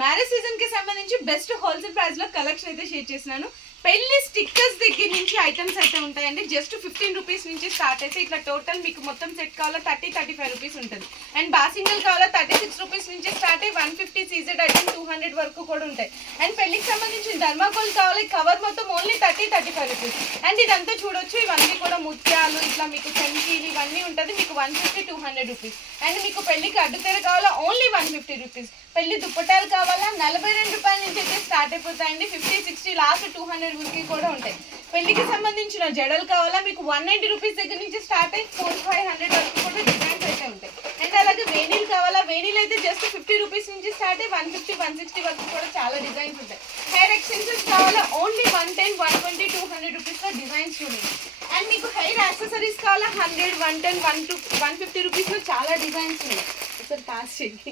Marriage season కి సంబంధించి best wholesale price లో కలెక్షన్ అయితే షేర్ చేసినాను. పెళ్లి స్టిక్కర్స్ దగ్గర నుంచి ఐటమ్స్ అయితే ఉంటాయండి. జస్ట్ 15 రూపీస్ నుంచి స్టార్ట్ అయితే ఇట్లా టోటల్ మీకు మొత్తం సెట్ కావాలా 30-35 రూపీస్ ఉంటుంది. అండ్ బాసింగల్ కావాలా 36 రూపీస్ నుంచి స్టార్ట్ అయ్యి 150 సీజెడ్ ఐటమ్ 200 వరకు కూడా ఉంటాయి. అండ్ పెళ్లికి సంబంధించిన ధర్మాకోల్ కావాలి కవర్ మొత్తం ఓన్లీ 30-35 రూపీస్. అండ్ ఇదంతా చూడొచ్చు, ఇవన్నీ కూడా ముత్యాలు ఇట్లా మీకు చంకీలు ఇవన్నీ ఉంటుంది మీకు 150-200 రూపీస్. అండ్ మీకు పెళ్లికి అడ్డుతెర కావాలా ఓన్లీ 150 రూపీస్. పెళ్లి దుప్పటాలు కావాలా 42 రూపాయల నుంచి అయితే స్టార్ట్ అయిపోతాయండి. 50-60 లాస్ట్ 200 వరకు కూడా ఉంటాయి. పెళ్లికి సంబంధించిన జడలు కావాలా మీకు 190 రూపీస్ దగ్గర నుంచి స్టార్ట్ అయ్యి 400-500 వరకు కూడా డిజైన్స్ అయితే ఉంటాయి. అండ్ అలాగే వేణీలు కావాలా, వేణీలు అయితే జస్ట్ 50 రూపీస్ నుంచి స్టార్ట్ అయ్యి 150-160 వరకు కూడా చాలా డిజైన్స్ ఉంటాయి. హెయిర్ ఎక్స్టెన్షన్స్ కావాలా ఓన్లీ 110-120-200 రూపీస్లో డిజైన్స్ చూడండి. అండ్ మీకు హెయిర్ యాక్సెసరీస్ కావాలా 100-110-150 రూపీస్లో చాలా డిజైన్స్ ఉన్నాయి. ఒకసారి పాస్ చేయండి.